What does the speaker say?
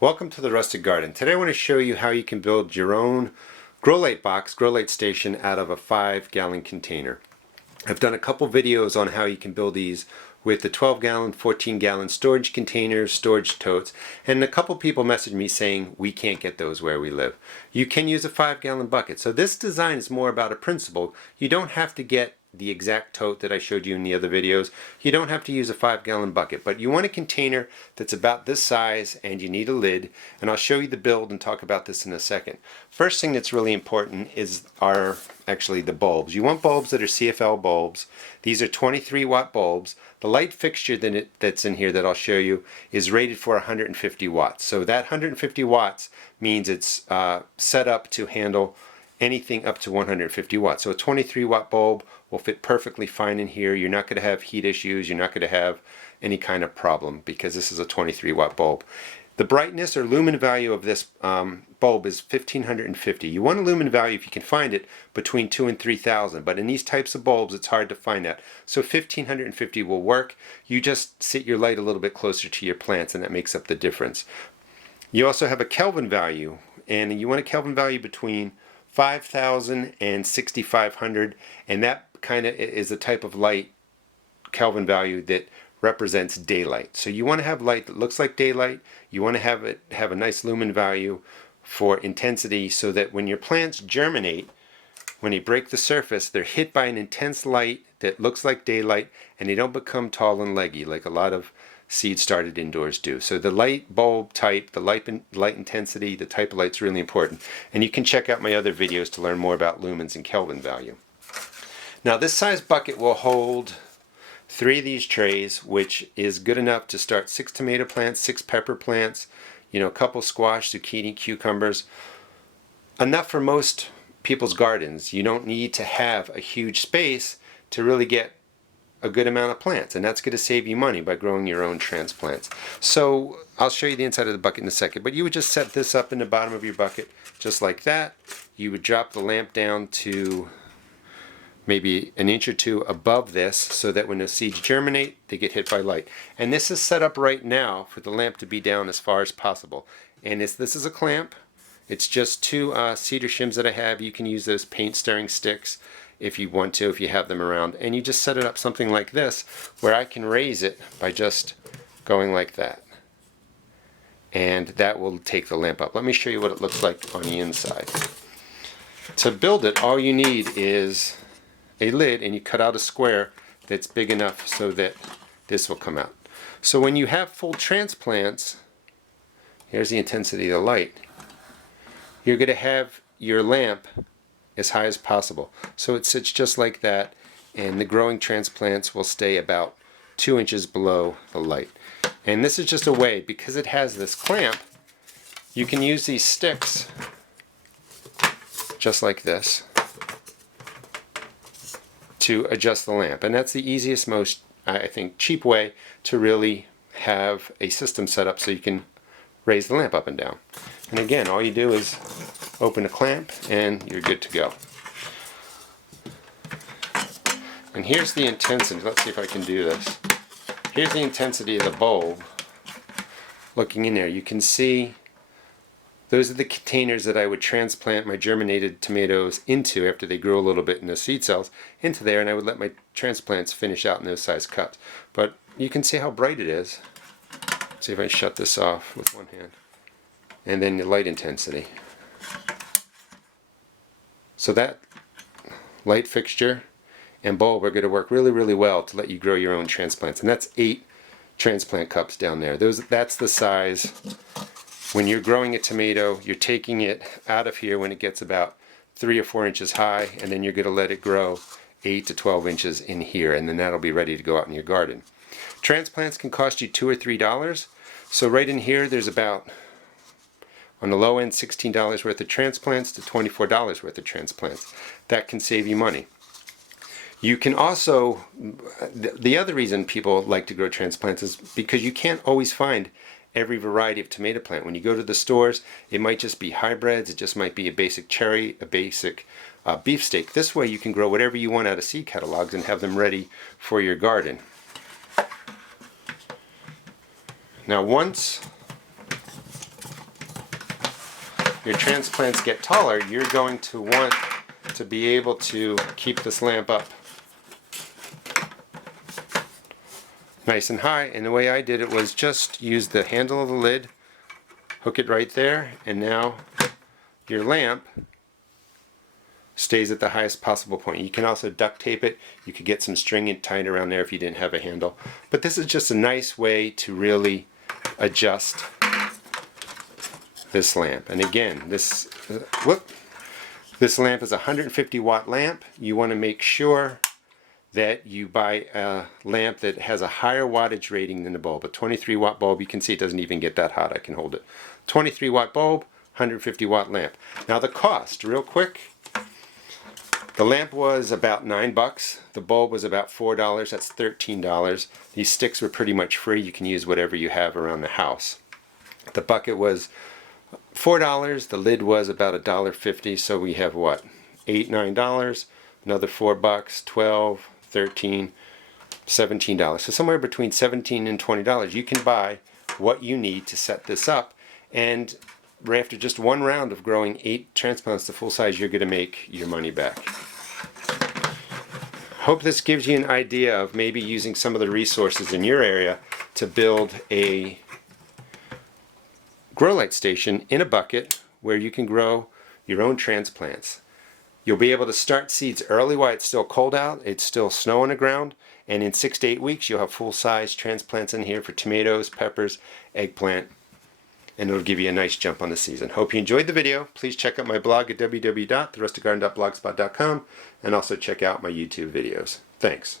Welcome to the Rustic Garden. Today I want to show you how you can build your own grow light box, grow light station out of a 5-gallon container. I've done a couple videos on how you can build these with the 12-gallon, 14-gallon storage containers, storage totes, and a couple people messaged me saying we can't get those where we live. You can use a 5-gallon bucket. So this design is more about a principle. You don't have to get the exact tote that I showed you in the other videos. You don't have to use a 5-gallon bucket, but you want a container that's about this size and you need a lid, and I'll show you the build and talk about this in a second. First thing that's really important is actually the bulbs. You want bulbs that are CFL bulbs. These are 23 watt bulbs. The light fixture that's in here that I'll show you is rated for 150 watts. So that 150 watts means it's set up to handle anything up to 150 watts. So a 23 watt bulb will fit perfectly fine in here. You're not going to have heat issues. You're not going to have any kind of problem because this is a 23 watt bulb. The brightness or lumen value of this bulb is 1550. You want a lumen value, if you can find it, between 2 and 3000, but in these types of bulbs it's hard to find that. So 1550 will work. You just sit your light a little bit closer to your plants and that makes up the difference. You also have a Kelvin value, and you want a Kelvin value between 5000 and 6500, and that kind of is a type of light Kelvin value that represents daylight. So you want to have light that looks like daylight. You want to have it have a nice lumen value for intensity so that when your plants germinate, when they break the surface, they're hit by an intense light that looks like daylight and they don't become tall and leggy like a lot of seeds started indoors do. So the light bulb type, the light intensity, the type of light is really important. And you can check out my other videos to learn more about lumens and Kelvin value. Now this size bucket will hold 3 of these trays, which is good enough to start 6 tomato plants, 6 pepper plants, a couple squash, zucchini, cucumbers. Enough for most people's gardens. You don't need to have a huge space to really get a good amount of plants, and that's going to save you money by growing your own transplants. So I'll show you the inside of the bucket in a second, but you would just set this up in the bottom of your bucket just like that. You would drop the lamp down to maybe an inch or two above this so that when the seeds germinate they get hit by light. And this is set up right now for the lamp to be down as far as possible. And this is a clamp. It's just 2 cedar shims that I have. You can use those paint stirring sticks if you want to, if you have them around, and you just set it up something like this where I can raise it by just going like that, and that will take the lamp up. Let me show you what it looks like on the inside. To build it, all you need is a lid, and you cut out a square that's big enough so that this will come out. So when you have full transplants, here's the intensity of the light, you're going to have your lamp as high as possible. So it sits just like that, and the growing transplants will stay about 2 inches below the light. And this is just a way, because it has this clamp, you can use these sticks just like this to adjust the lamp. And that's the easiest, most, I think, cheap way to really have a system set up so you can raise the lamp up and down. And again, all you do is open the clamp and you're good to go. And here's the intensity. Let's see if I can do this. Here's the intensity of the bulb. Looking in there, you can see those are the containers that I would transplant my germinated tomatoes into after they grew a little bit in the seed cells into there, and I would let my transplants finish out in those size cups. But you can see how bright it is. Let's see if I shut this off with one hand. And then the light intensity. So that light fixture and bulb are going to work really, really well to let you grow your own transplants. And that's 8 transplant cups down there. That's the size. When you're growing a tomato, you're taking it out of here when it gets about 3 or 4 inches high, and then you're going to let it grow 8 to 12 inches in here, and then that'll be ready to go out in your garden. Transplants can cost you $2 or $3. So right in here there's about, on the low end, $16 worth of transplants to $24 worth of transplants. That can save you money. You can also, the other reason people like to grow transplants is because you can't always find every variety of tomato plant. When you go to the stores, it might just be hybrids, it just might be a basic cherry, a basic beefsteak. This way you can grow whatever you want out of seed catalogs and have them ready for your garden. Now once your transplants get taller, you're going to want to be able to keep this lamp up nice and high. And the way I did it was just use the handle of the lid, hook it right there, and now your lamp stays at the highest possible point. You can also duct tape it. You could get some string and tie it around there if you didn't have a handle. But this is just a nice way to really adjust this lamp. And again, this lamp is a 150 watt lamp. You want to make sure that you buy a lamp that has a higher wattage rating than the bulb. A 23 watt bulb, you can see it doesn't even get that hot. I can hold it. 23 watt bulb, 150 watt lamp. Now the cost, real quick. The lamp was about $9. The bulb was about $4. That's $13. These sticks were pretty much free. You can use whatever you have around the house. The bucket was $4. The lid was about $1.50. So we have what? $8, $9. Another $4, $12, $13, $17. So somewhere between $17 and $20. You can buy what you need to set this up. And after just one round of growing 8 transplants to full size, you're going to make your money back. Hope this gives you an idea of maybe using some of the resources in your area to build a grow light station in a bucket where you can grow your own transplants. You'll be able to start seeds early while it's still cold out, it's still snow on the ground, and in 6 to 8 weeks you'll have full-size transplants in here for tomatoes, peppers, eggplant, and it'll give you a nice jump on the season. Hope you enjoyed the video. Please check out my blog at www.therustedgarden.blogspot.com and also check out my YouTube videos. Thanks.